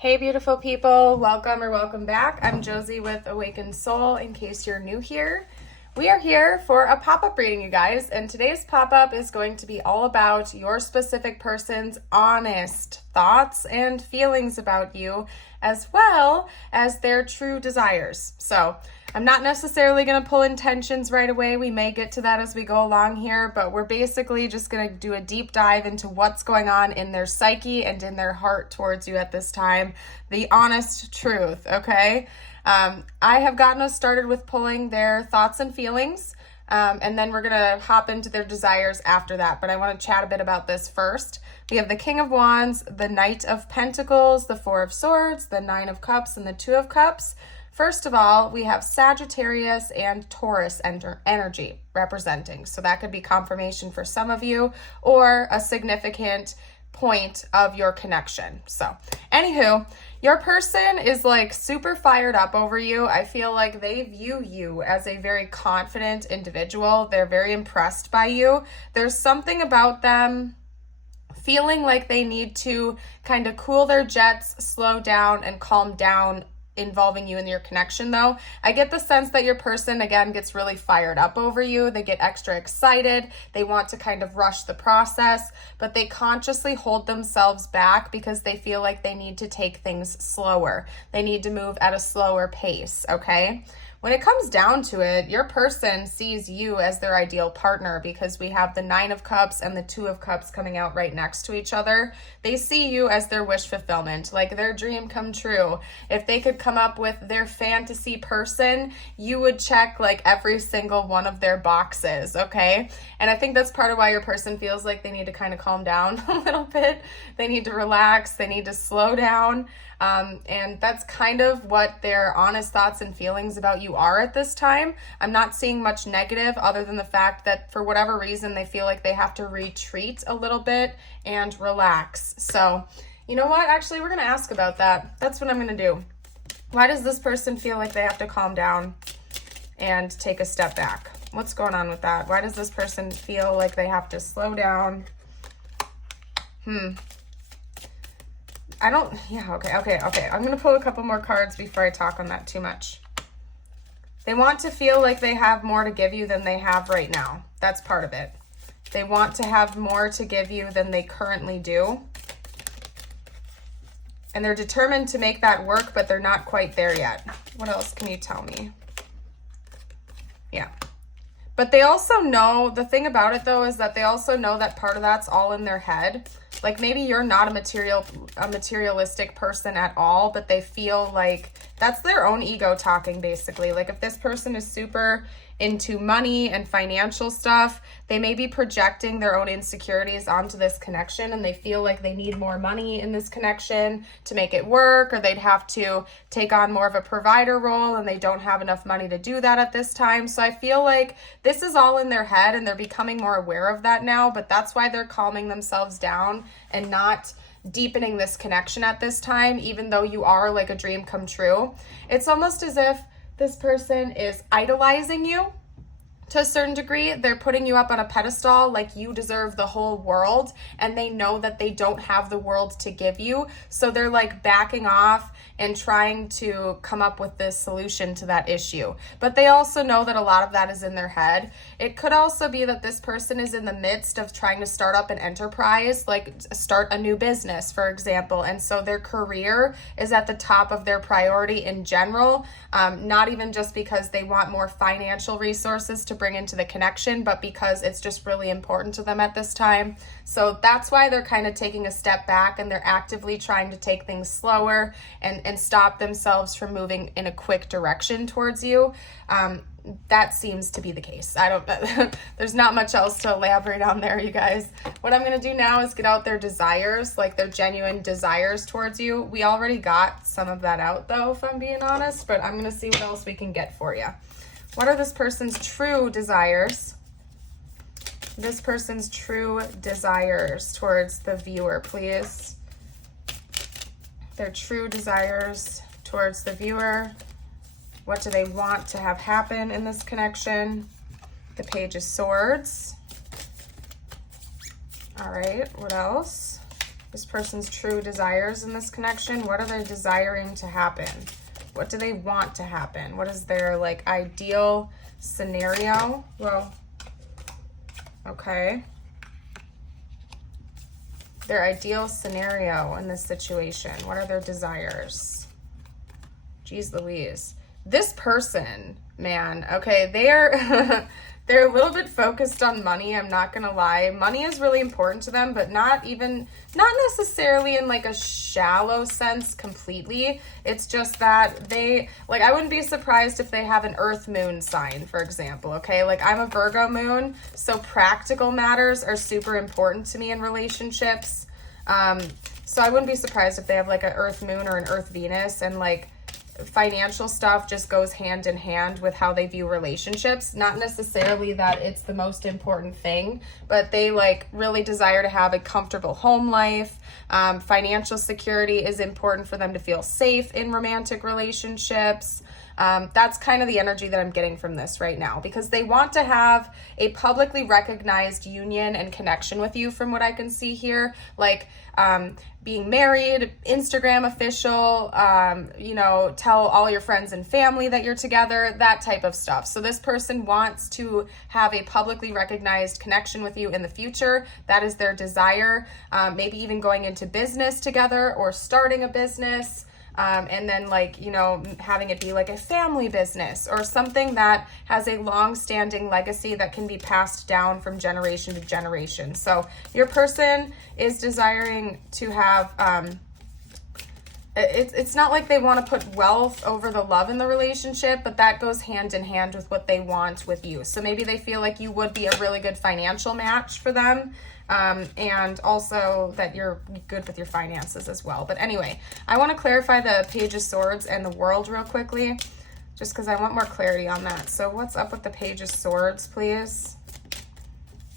Hey beautiful people, welcome or welcome back. I'm Josie with Awakened Soul. In case you're new here, we are here for a pop-up reading, you guys, and today's pop-up is going to be all about your specific person's honest thoughts and feelings about you, as well as their true desires. So I'm not necessarily going to pull intentions right away. We may get to that as we go along here, but we're basically just going to do a deep dive into what's going on in their psyche and in their heart towards you at this time. The honest truth, okay? I have gotten us started with pulling their thoughts and feelings, and then we're going to hop into their desires after that. But I want to chat a bit about this first. We have the King of Wands, the Knight of Pentacles, the Four of Swords, the Nine of Cups, and the Two of Cups. First of all, we have Sagittarius and Taurus energy representing. So that could be confirmation for some of you or a significant point of your connection. So anywho, your person is like super fired up over you. I feel like they view you as a very confident individual. They're very impressed by you. There's something about them feeling like they need to kind of cool their jets, slow down, and calm down involving you in your connection though. I get the sense that your person, again, gets really fired up over you. They get extra excited. They want to kind of rush the process, but they consciously hold themselves back because they feel like they need to take things slower. They need to move at a slower pace, okay? When it comes down to it, your person sees you as their ideal partner because we have the Nine of Cups and the Two of Cups coming out right next to each other. They see you as their wish fulfillment, like their dream come true. If they could come up with their fantasy person, you would check like every single one of their boxes, okay? And I think that's part of why your person feels like they need to kind of calm down a little bit. They need to relax. They need to slow down. And that's kind of what their honest thoughts and feelings about you are at this time. I'm not seeing much negative other than the fact that for whatever reason, they feel like they have to retreat a little bit and relax. So, you know what? Actually, we're going to ask about that. That's what I'm going to do. Why does this person feel like they have to calm down and take a step back? What's going on with that? Why does this person feel like they have to slow down? Okay. I'm going to pull a couple more cards before I talk on that too much. They want to feel like they have more to give you than they have right now. That's part of it. They want to have more to give you than they currently do. And they're determined to make that work, but they're not quite there yet. What else can you tell me? Yeah. But they also know, the thing about it though, is that they also know that part of that's all in their head. Like maybe you're not a materialistic person at all, but they feel like that's their own ego talking basically. Like if this person is super into money and financial stuff, they may be projecting their own insecurities onto this connection and they feel like they need more money in this connection to make it work, or they'd have to take on more of a provider role and they don't have enough money to do that at this time. So I feel like this is all in their head and they're becoming more aware of that now, but that's why they're calming themselves down and not deepening this connection at this time, even though you are like a dream come true. It's almost as if this person is idolizing you to a certain degree. They're putting you up on a pedestal like you deserve the whole world, and they know that they don't have the world to give you. So they're like backing off and trying to come up with this solution to that issue. But they also know that a lot of that is in their head. It could also be that this person is in the midst of trying to start up an enterprise, like start a new business, for example. And so their career is at the top of their priority in general, not even just because they want more financial resources to bring into the connection, but because it's just really important to them at this time. So that's why they're kind of taking a step back and they're actively trying to take things slower and stop themselves from moving in a quick direction towards you. That seems to be the case. There's not much else to elaborate on there, you guys. What I'm going to do now is get out their desires, like their genuine desires towards you. We already got some of that out though, if I'm being honest, but I'm going to see what else we can get for you. What are this person's true desires? This person's true desires towards the viewer, please. Their true desires towards the viewer. What do they want to have happen in this connection? The Page of Swords. All right, what else? This person's true desires in this connection. What are they desiring to happen? What do they want to happen? What is their like ideal scenario? Well, okay. Their ideal scenario in this situation. What are their desires? Jeez Louise. This person, man, okay, they're they're a little bit focused on money, I'm not gonna lie. Money is really important to them, but not necessarily in like a shallow sense completely. It's just that they, like, I wouldn't be surprised if they have an earth moon sign, for example, okay? Like, I'm a Virgo moon, so practical matters are super important to me in relationships. So I wouldn't be surprised if they have like an earth moon or an earth Venus, and like financial stuff just goes hand in hand with how they view relationships. Not necessarily that it's the most important thing, but they like really desire to have a comfortable home life. Financial security is important for them to feel safe in romantic relationships. That's kind of the energy that I'm getting from this right now, because they want to have a publicly recognized union and connection with you from what I can see here. Like, being married, Instagram official, you know, tell all your friends and family that you're together, that type of stuff. So this person wants to have a publicly recognized connection with you in the future. That is their desire. Maybe even going into business together or starting a business. And then like, you know, having it be like a family business or something that has a long-standing legacy that can be passed down from generation to generation. So your person is desiring to have, it's not like they want to put wealth over the love in the relationship, but that goes hand in hand with what they want with you. So maybe they feel like you would be a really good financial match for them. And also that you're good with your finances as well. But anyway, I want to clarify the Page of Swords and the World real quickly, just because I want more clarity on that. So what's up with the Page of Swords, please?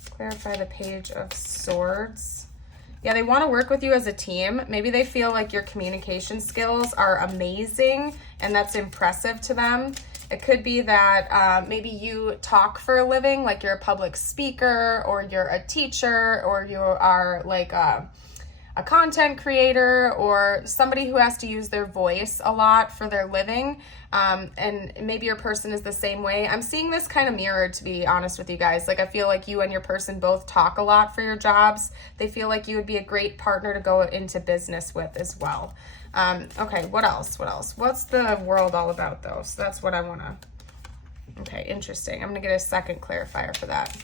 Clarify the Page of Swords. Yeah, they want to work with you as a team. Maybe they feel like your communication skills are amazing and that's impressive to them. It could be that maybe you talk for a living, like you're a public speaker, or you're a teacher, or you are like a content creator, or somebody who has to use their voice a lot for their living. And maybe your person is the same way. I'm seeing this kind of mirrored, to be honest with you guys. Like, I feel like you and your person both talk a lot for your jobs. They feel like you would be a great partner to go into business with as well. Okay, what else? What's the World all about, though? So that's what I want to... Okay, interesting. I'm going to get a second clarifier for that.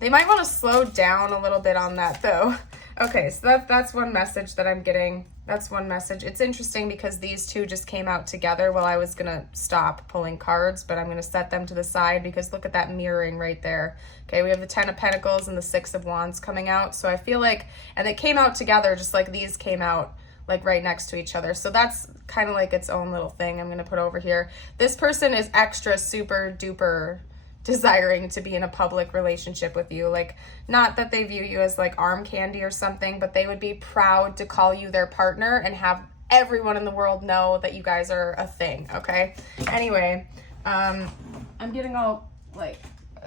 They might want to slow down a little bit on that, though. Okay, so that's one message that I'm getting. That's one message. It's interesting because these two just came out together while I was going to stop pulling cards, but I'm going to set them to the side because look at that mirroring right there. Okay, we have the Ten of Pentacles and the Six of Wands coming out. So I feel like, and they came out together just like these came out like right next to each other. So that's kind of like its own little thing I'm going to put over here. This person is extra super duper desiring to be in a public relationship with you. Like, not that they view you as like arm candy or something, but they would be proud to call you their partner and have everyone in the world know that you guys are a thing. Okay. Anyway, I'm getting all like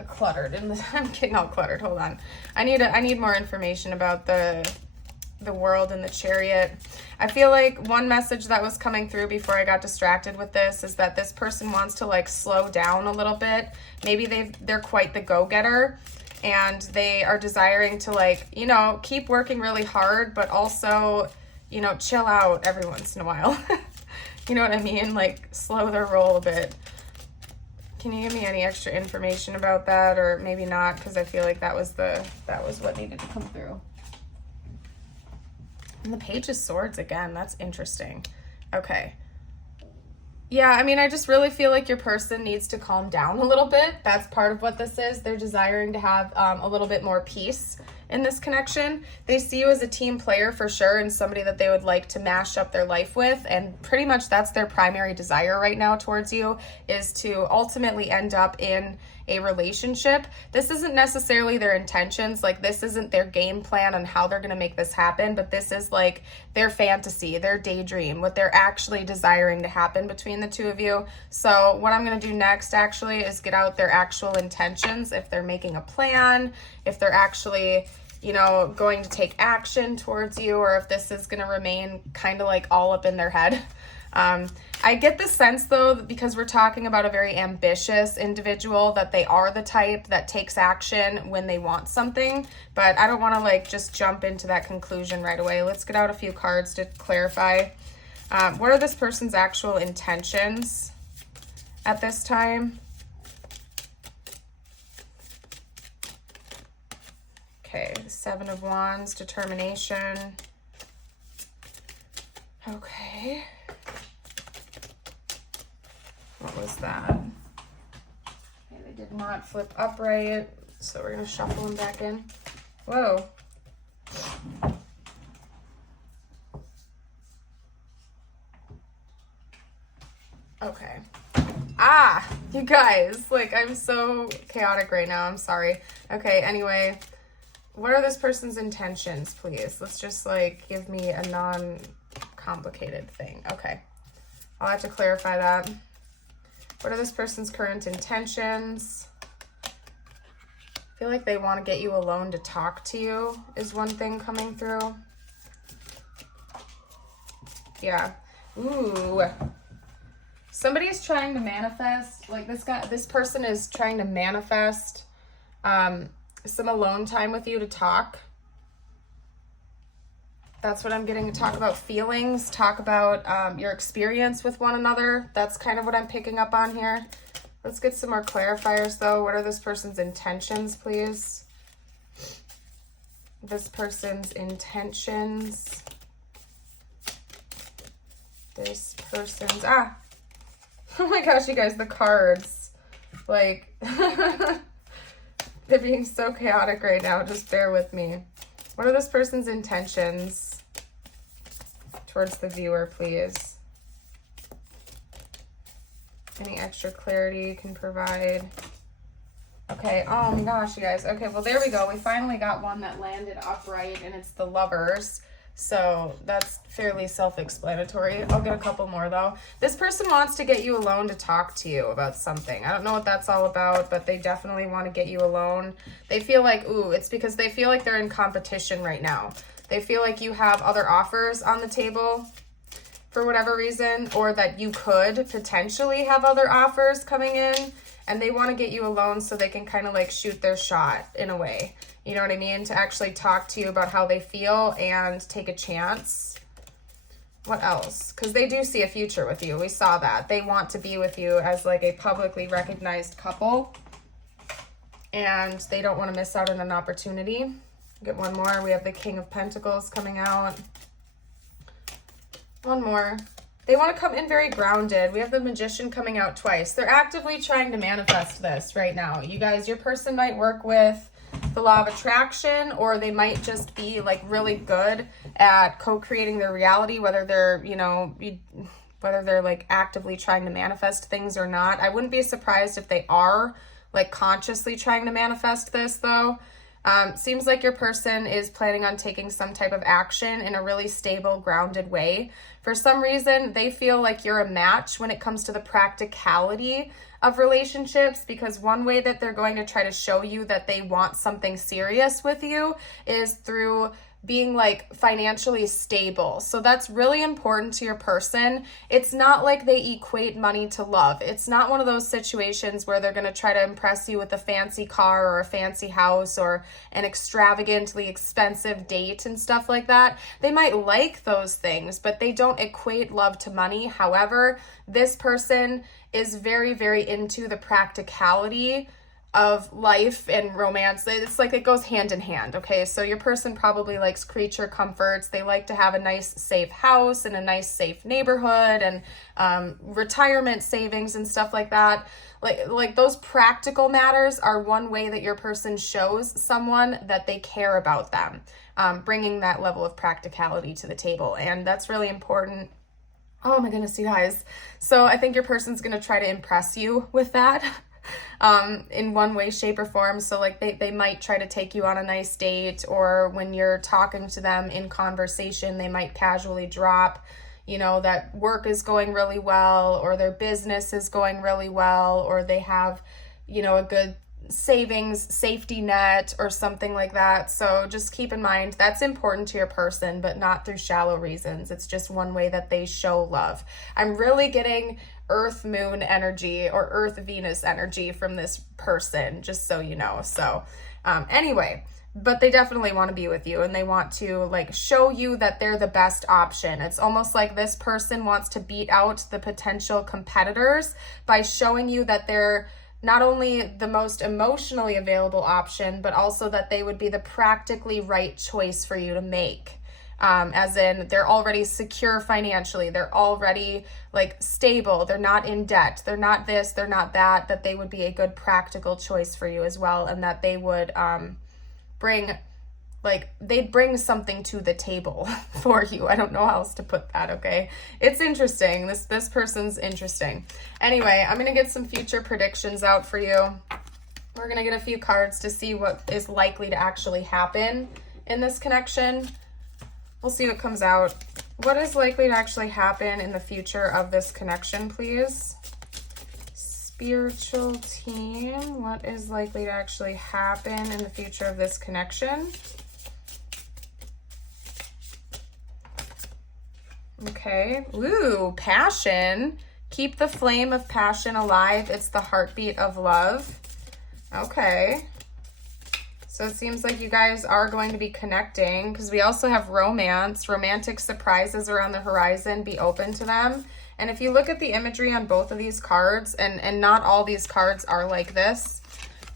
cluttered I'm getting all cluttered. Hold on. I need more information about the World and the Chariot. I feel like one message that was coming through before I got distracted with this is that this person wants to like slow down a little bit. Maybe they're quite the go-getter and they are desiring to like, you know, keep working really hard, but also, you know, chill out every once in a while. You know what I mean? Like slow their roll a bit. Can you give me any extra information about that, or maybe not, because I feel like that was what needed to come through. And the Page of Swords again, that's interesting. Okay. Yeah, I mean, I just really feel like your person needs to calm down a little bit. That's part of what this is. They're desiring to have a little bit more peace in this connection. They see you as a team player for sure, and somebody that they would like to mash up their life with. And pretty much that's their primary desire right now towards you, is to ultimately end up in a relationship. This isn't necessarily their intentions. Like, this isn't their game plan on how they're going to make this happen, but this is like their fantasy, their daydream, what they're actually desiring to happen between the two of you. So what I'm going to do next actually is get out their actual intentions. If they're making a plan, if they're actually you know, going to take action towards you, or if this is going to remain kind of like all up in their head. I get the sense though, because we're talking about a very ambitious individual, that they are the type that takes action when they want something, but I don't want to like just jump into that conclusion right away. Let's get out a few cards to clarify. What are this person's actual intentions at this time? Okay, Seven of Wands, determination. Okay. What was that? Okay, they did not flip upright, so we're going to shuffle them back in. Whoa. Okay. Ah, you guys, like, I'm so chaotic right now. I'm sorry. Okay, anyway, what are this person's intentions, please? Let's just, like, give me a non-complicated thing. Okay. I'll have to clarify that. What are this person's current intentions? I feel like they want to get you alone to talk to you is one thing coming through. Yeah. Ooh. Somebody's trying to manifest, like this person is trying to manifest some alone time with you to talk. That's what I'm getting. Talk about feelings, talk about your experience with one another. That's kind of what I'm picking up on here. Let's get some more clarifiers though. What are this person's intentions, please? This person's intentions. This person's, oh my gosh, you guys, the cards. Like, they're being so chaotic right now. Just bear with me. What are this person's intentions towards the viewer, please? Any extra clarity you can provide? Okay, oh my gosh, you guys. Okay, well, there we go. We finally got one that landed upright, and it's the Lovers. So that's fairly self-explanatory. I'll get a couple more, though. This person wants to get you alone to talk to you about something. I don't know what that's all about, but they definitely want to get you alone. They feel like, ooh, it's because they feel like they're in competition right now. They feel like you have other offers on the table for whatever reason, or that you could potentially have other offers coming in, and they want to get you alone so they can kind of like shoot their shot in a way. You know what I mean? To actually talk to you about how they feel and take a chance. What else? Because they do see a future with you. We saw that. They want to be with you as like a publicly recognized couple. And they don't want to miss out on an opportunity. Get one more. We have the King of Pentacles coming out. One more. They want to come in very grounded. We have the Magician coming out twice. They're actively trying to manifest this right now. You guys, your person might work with the law of attraction, or they might just be like really good at co-creating their reality, whether they're, you know, whether they're like actively trying to manifest things or not. I wouldn't be surprised if they are like consciously trying to manifest this though. Seems like your person is planning on taking some type of action in a really stable, grounded way. For some reason, they feel like you're a match when it comes to the practicality of relationships, because one way that they're going to try to show you that they want something serious with you is through being like financially stable. So that's really important to your person. It's not like they equate money to love. It's not one of those situations where they're going to try to impress you with a fancy car or a fancy house or an extravagantly expensive date and stuff like that. They might like those things, but they don't equate love to money. However, this person is very, very into the practicality of life and romance. It's like it goes hand in hand, okay? So your person probably likes creature comforts. They like to have a nice, safe house and a nice, safe neighborhood and retirement savings and stuff like that. Like those practical matters are one way that your person shows someone that they care about them, bringing that level of practicality to the table. And that's really important. Oh my goodness, you guys. So I think your person's going to try to impress you with that. In one way, shape, or form. So like they might try to take you on a nice date, or when you're talking to them in conversation, they might casually drop, you know, that work is going really well, or their business is going really well, or they have, you know, a good savings, safety net, or something like that. So just keep in mind that's important to your person, but not through shallow reasons. It's just one way that they show love. I'm really getting Earth Moon energy or Earth Venus energy from this person, just so you know. So anyway, but they definitely want to be with you, and they want to like show you that they're the best option. It's almost like this person wants to beat out the potential competitors by showing you that they're not only the most emotionally available option, but also that they would be the practically right choice for you to make. As in, they're already secure financially, they're already like stable, they're not in debt, they're not this, they're not that they would be a good practical choice for you as well, and that they would they'd bring something to the table for you. I don't know how else to put that, okay? It's interesting. This person's interesting. Anyway, I'm going to get some future predictions out for you. We're going to get a few cards to see what is likely to actually happen in this connection. We'll see what comes out. What is likely to actually happen in the future of this connection, please? Spiritual team, what is likely to actually happen in the future of this connection? Okay. Ooh, passion. Keep the flame of passion alive. It's the heartbeat of love. Okay. So it seems like you guys are going to be connecting, because we also have romance. Romantic surprises are on the horizon. Be open to them. And if you look at the imagery on both of these cards, and not all these cards are like this,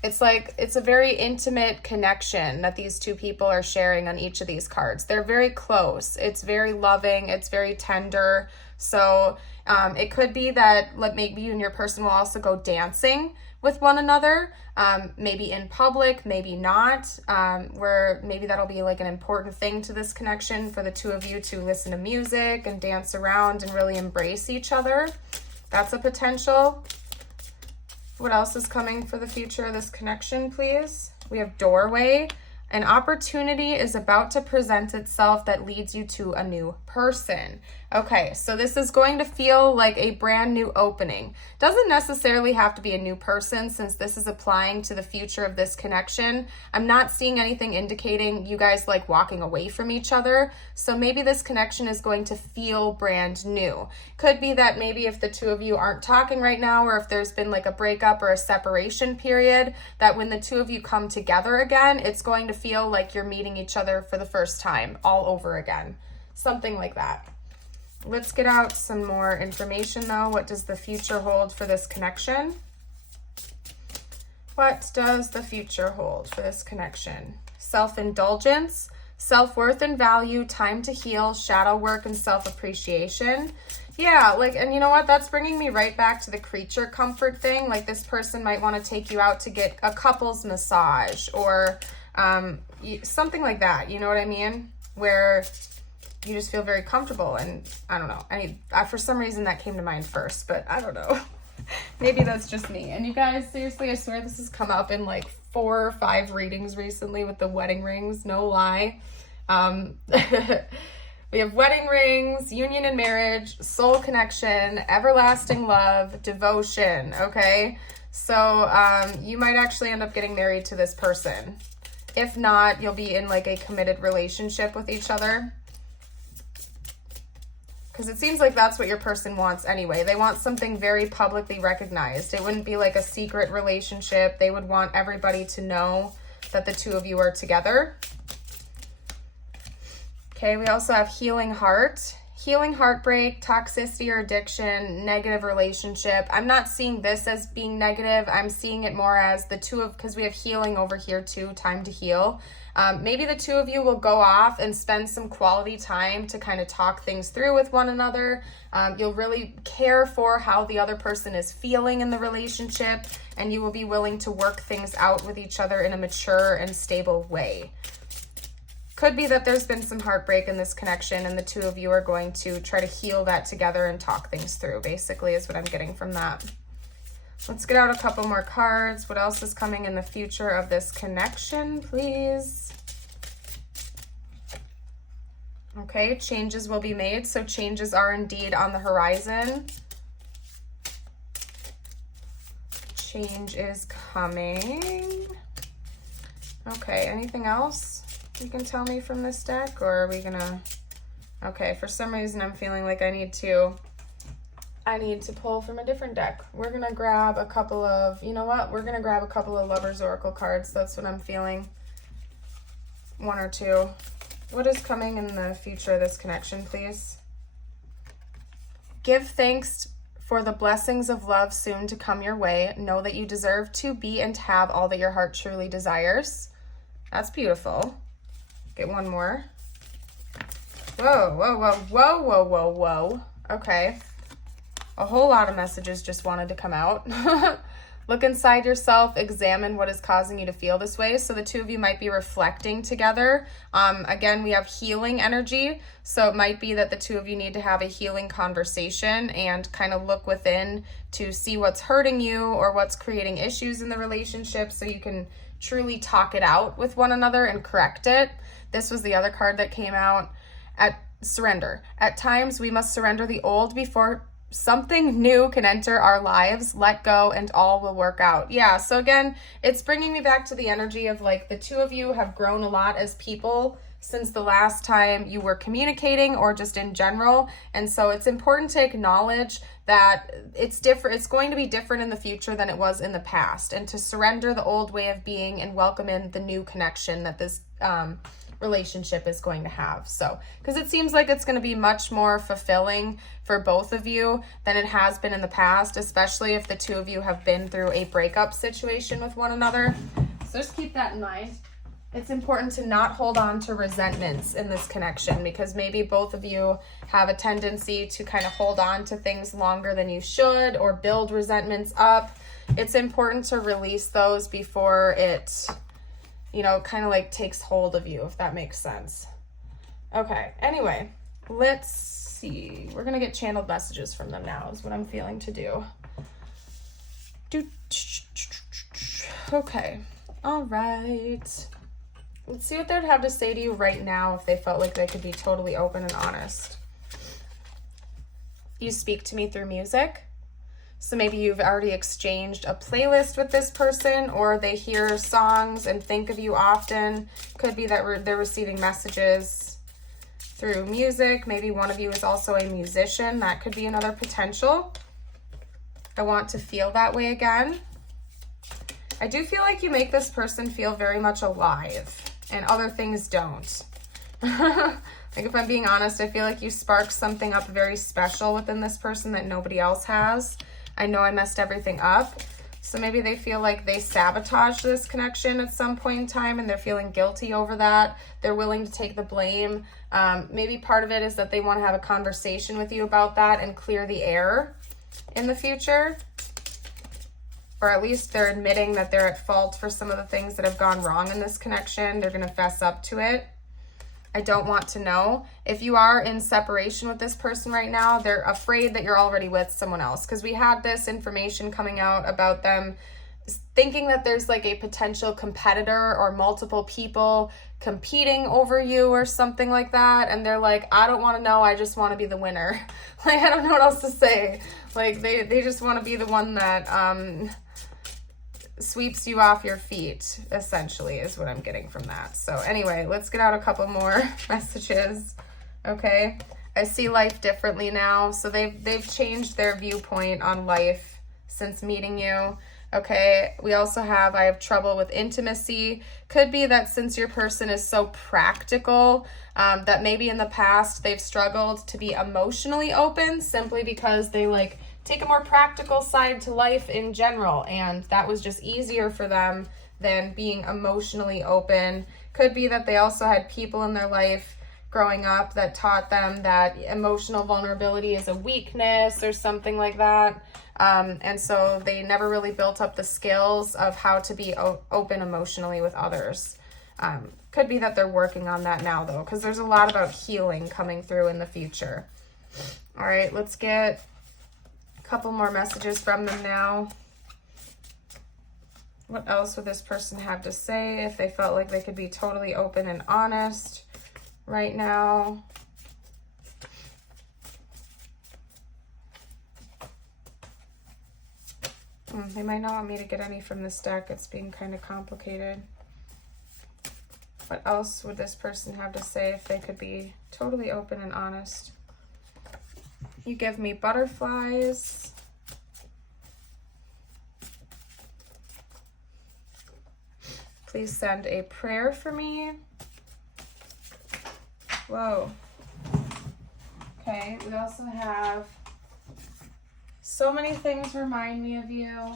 it's like it's a very intimate connection that these two people are sharing on each of these cards. They're very close. It's very loving. It's very tender. So it could be that maybe you and your person will also go dancing with one another, maybe in public, maybe not, where maybe that'll be like an important thing to this connection for the two of you to listen to music and dance around and really embrace each other. That's a potential. What else is coming for the future of this connection, please? We have doorway. An opportunity is about to present itself that leads you to a new person. Okay, so this is going to feel like a brand new opening. Doesn't necessarily have to be a new person, since this is applying to the future of this connection. I'm not seeing anything indicating you guys like walking away from each other. So maybe this connection is going to feel brand new. Could be that maybe if the two of you aren't talking right now, or if there's been like a breakup or a separation period, that when the two of you come together again, it's going to feel like you're meeting each other for the first time all over again. Something like that. Let's get out some more information though. What does the future hold for this connection? What does the future hold for this connection? Self-indulgence, self-worth and value, time to heal, shadow work, and self-appreciation. Yeah, like, and you know what? That's bringing me right back to the creature comfort thing. Like, this person might want to take you out to get a couple's massage, or something like that. You know what I mean? Where you just feel very comfortable, and I don't know. For some reason that came to mind first, but I don't know. Maybe that's just me. And you guys, seriously, I swear this has come up in like 4 or 5 readings recently with the wedding rings. No lie. We have wedding rings, union and marriage, soul connection, everlasting love, devotion. Okay, so you might actually end up getting married to this person. If not, you'll be in like a committed relationship with each other. Because it seems like that's what your person wants anyway. They want something very publicly recognized. It wouldn't be like a secret relationship. They would want everybody to know that the two of you are together. Okay, we also have healing heart. Healing heartbreak, toxicity or addiction, negative relationship. I'm not seeing this as being negative. I'm seeing it more as the two of, because we have healing over here too, time to heal. Maybe the two of you will go off and spend some quality time to kind of talk things through with one another. You'll really care for how the other person is feeling in the relationship, and you will be willing to work things out with each other in a mature and stable way. Could be that there's been some heartbreak in this connection, and the two of you are going to try to heal that together and talk things through, basically, is what I'm getting from that. Let's get out a couple more cards. What else is coming in the future of this connection, please? Okay, changes will be made. So changes are indeed on the horizon. change is coming. Okay, anything else you can tell me from this deck, or are we gonna... Okay, for some reason I'm feeling like I need to pull from a different deck. We're gonna grab a couple of, you know what? We're gonna grab a couple of Lovers Oracle cards. That's what I'm feeling. One or two. What is coming in the future of this connection, please? Give thanks for the blessings of love soon to come your way. Know that you deserve to be and have all that your heart truly desires. That's beautiful. Get one more. Whoa, whoa, whoa, whoa, whoa, whoa, whoa. Okay. A whole lot of messages just wanted to come out. Look inside yourself, examine what is causing you to feel this way. So the two of you might be reflecting together. Again, we have healing energy. So it might be that the two of you need to have a healing conversation and kind of look within to see what's hurting you or what's creating issues in the relationship so you can truly talk it out with one another and correct it. This was the other card that came out. At surrender. At times, we must surrender the old before something new can enter our lives. Let go and all will work out. Yeah, so again, it's bringing me back to the energy of like the two of you have grown a lot as people since the last time you were communicating or just in general. And so it's important to acknowledge that it's different. It's going to be different in the future than it was in the past, and to surrender the old way of being and welcome in the new connection that this relationship is going to have. So, because it seems like it's going to be much more fulfilling for both of you than it has been in the past, especially if the two of you have been through a breakup situation with one another. So just keep that in mind. It's important to not hold on to resentments in this connection, because maybe both of you have a tendency to kind of hold on to things longer than you should or build resentments up. It's important to release those before it, you know, kind of like takes hold of you, if that makes sense. Okay, anyway, let's see. We're going to get channeled messages from them now is what I'm feeling to do. Okay, all right. Let's see what they'd have to say to you right now if they felt like they could be totally open and honest. You speak to me through music. So maybe you've already exchanged a playlist with this person, or they hear songs and think of you often. Could be that they're receiving messages through music. Maybe one of you is also a musician. That could be another potential. I want to feel that way again. I do feel like you make this person feel very much alive, and other things don't. Like, if I'm being honest, I feel like you spark something up very special within this person that nobody else has. I know I messed everything up. So maybe they feel like they sabotaged this connection at some point in time and they're feeling guilty over that. They're willing to take the blame. Maybe part of it is that they want to have a conversation with you about that and clear the air in the future. Or at least they're admitting that they're at fault for some of the things that have gone wrong in this connection. They're going to fess up to it. I don't want to know. If you are in separation with this person right now, they're afraid that you're already with someone else, because we had this information coming out about them thinking that there's like a potential competitor or multiple people competing over you or something like that, and they're like, I don't want to know, I just want to be the winner. Like, I don't know what else to say. Like, they just want to be the one that sweeps you off your feet, essentially, is what I'm getting from that. So anyway, let's get out a couple more messages. Okay, I see life differently now. So they've changed their viewpoint on life since meeting you. Okay, we also have, I have trouble with intimacy. Could be that since your person is so practical, that maybe in the past they've struggled to be emotionally open simply because they like take a more practical side to life in general, and that was just easier for them than being emotionally open. Could be that they also had people in their life growing up that taught them that emotional vulnerability is a weakness or something like that. And so they never really built up the skills of how to be open emotionally with others. Could be that they're working on that now, though, because there's a lot about healing coming through in the future. All right, let's get a couple more messages from them now. What else would this person have to say if they felt like they could be totally open and honest right now? They might not want me to get any from this deck. It's being kind of complicated. What else would this person have to say if they could be totally open and honest? You give me butterflies. Please send a prayer for me. Whoa. Okay, we also have so many things remind me of you.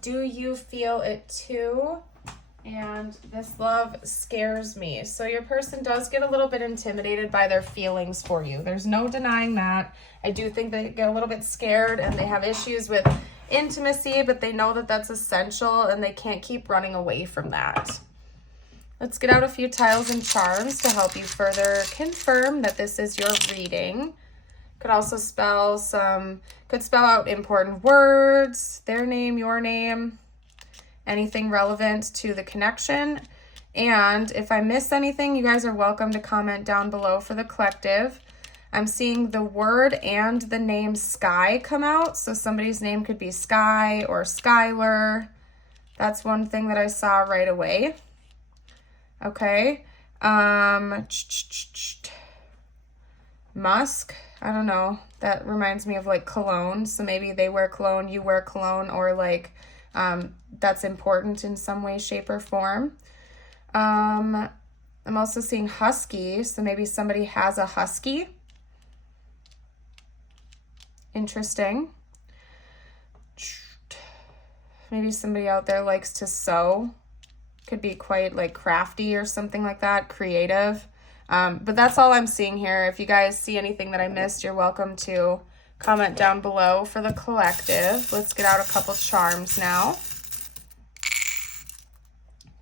Do you feel it too? And this love scares me. So your person does get a little bit intimidated by their feelings for you. There's no denying that. I do think they get a little bit scared and they have issues with intimacy, but they know that that's essential and they can't keep running away from that. Let's get out a few tiles and charms to help you further confirm that this is your reading. Could also spell out important words, their name, your name, anything relevant to the connection. And if I miss anything, you guys are welcome to comment down below for the collective. I'm seeing the word and the name Sky come out. So somebody's name could be Sky or Skylar. That's one thing that I saw right away. Okay. Musk. I don't know. That reminds me of like cologne. So maybe they wear cologne, you wear cologne, or like that's important in some way, shape, or form. I'm also seeing husky. So maybe somebody has a husky. Interesting. Maybe somebody out there likes to sew. Could be quite like crafty or something like that, creative. But that's all I'm seeing here. If you guys see anything that I missed, you're welcome to comment down below for the collective. Let's get out a couple charms now.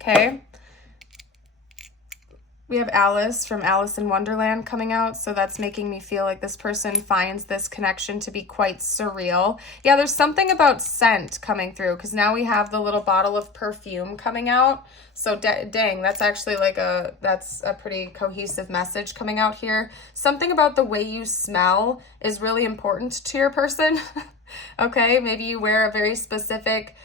Okay. We have Alice from Alice in Wonderland coming out, so that's making me feel like this person finds this connection to be quite surreal. Yeah, there's something about scent coming through, because now we have the little bottle of perfume coming out. So dang, that's actually like that's a pretty cohesive message coming out here. Something about the way you smell is really important to your person. Okay, maybe you wear a very specific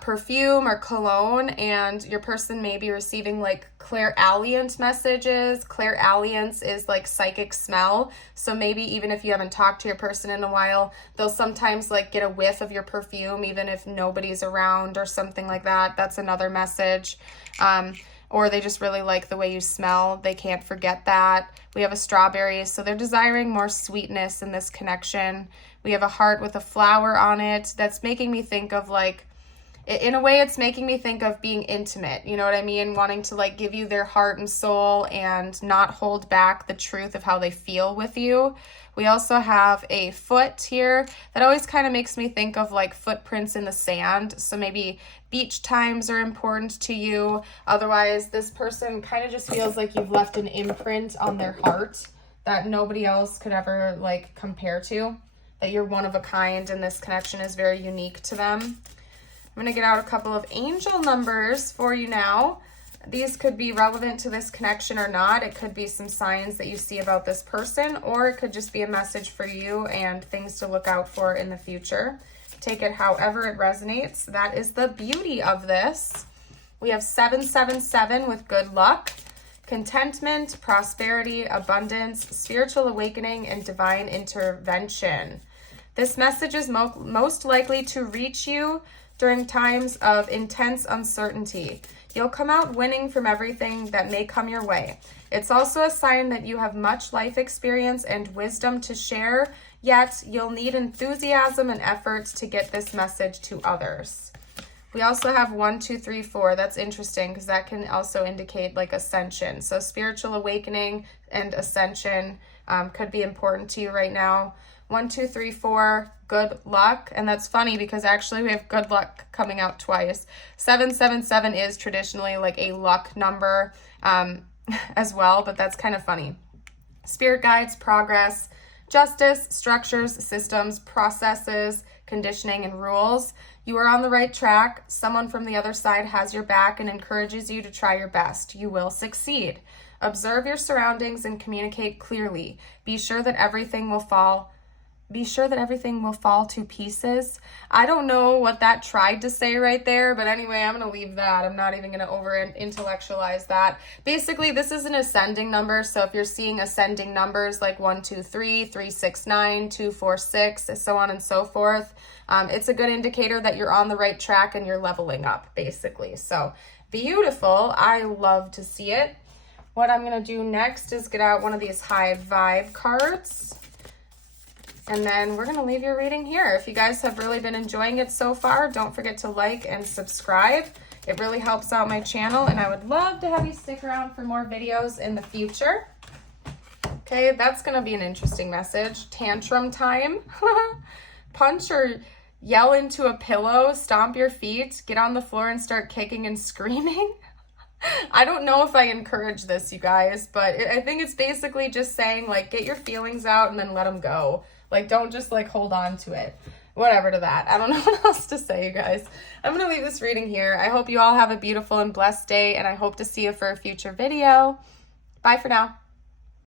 perfume or cologne, and your person may be receiving like clairaudience messages. Clairaudience is like psychic smell. So maybe even if you haven't talked to your person in a while, they'll sometimes like get a whiff of your perfume even if nobody's around or something like that. That's another message. Or they just really like the way you smell. They can't forget that. We have a strawberry, so they're desiring more sweetness in this connection. We have a heart with a flower on it. That's making me think of like, in a way, it's making me think of being intimate, you know what I mean? Wanting to like give you their heart and soul and not hold back the truth of how they feel with you. We also have a foot here that always kind of makes me think of like footprints in the sand. So maybe beach times are important to you. Otherwise, this person kind of just feels like you've left an imprint on their heart that nobody else could ever like compare to. That you're one of a kind and this connection is very unique to them. I'm going to get out a couple of angel numbers for you now. These could be relevant to this connection or not. It could be some signs that you see about this person, or it could just be a message for you and things to look out for in the future. Take it however it resonates. That is the beauty of this. We have 777 with good luck, contentment, prosperity, abundance, spiritual awakening, and divine intervention. This message is most likely to reach you during times of intense uncertainty. You'll come out winning from everything that may come your way. It's also a sign that you have much life experience and wisdom to share, yet you'll need enthusiasm and effort to get this message to others. We also have 1, 2, 3, 4. That's interesting because that can also indicate like ascension. So spiritual awakening and ascension could be important to you right now. 1, 2, 3, 4, good luck. And that's funny because actually we have good luck coming out twice. 777 is traditionally like a luck number as well, but that's kind of funny. Spirit guides, progress, justice, structures, systems, processes, conditioning, and rules. You are on the right track. Someone from the other side has your back and encourages you to try your best. You will succeed. Observe your surroundings and communicate clearly. Be sure that everything will fall be sure that everything will fall to pieces. I don't know what that tried to say right there, but anyway, I'm going to leave that. I'm not even going to over intellectualize that. Basically, this is an ascending number. So if you're seeing ascending numbers like 1, 2, 3, 3, 6, 9, 2, 4, 6, so on and so forth, it's a good indicator that you're on the right track and you're leveling up, basically. So beautiful. I love to see it. What I'm going to do next is get out one of these high vibe cards. And then we're going to leave your reading here. If you guys have really been enjoying it so far, don't forget to like and subscribe. It really helps out my channel, and I would love to have you stick around for more videos in the future. Okay, that's going to be an interesting message. Tantrum time. Punch or yell into a pillow, stomp your feet, get on the floor and start kicking and screaming. I don't know if I encourage this, you guys, but I think it's basically just saying, like, get your feelings out and then let them go. Like, don't just, like, hold on to it. Whatever to that. I don't know what else to say, you guys. I'm going to leave this reading here. I hope you all have a beautiful and blessed day, and I hope to see you for a future video. Bye for now.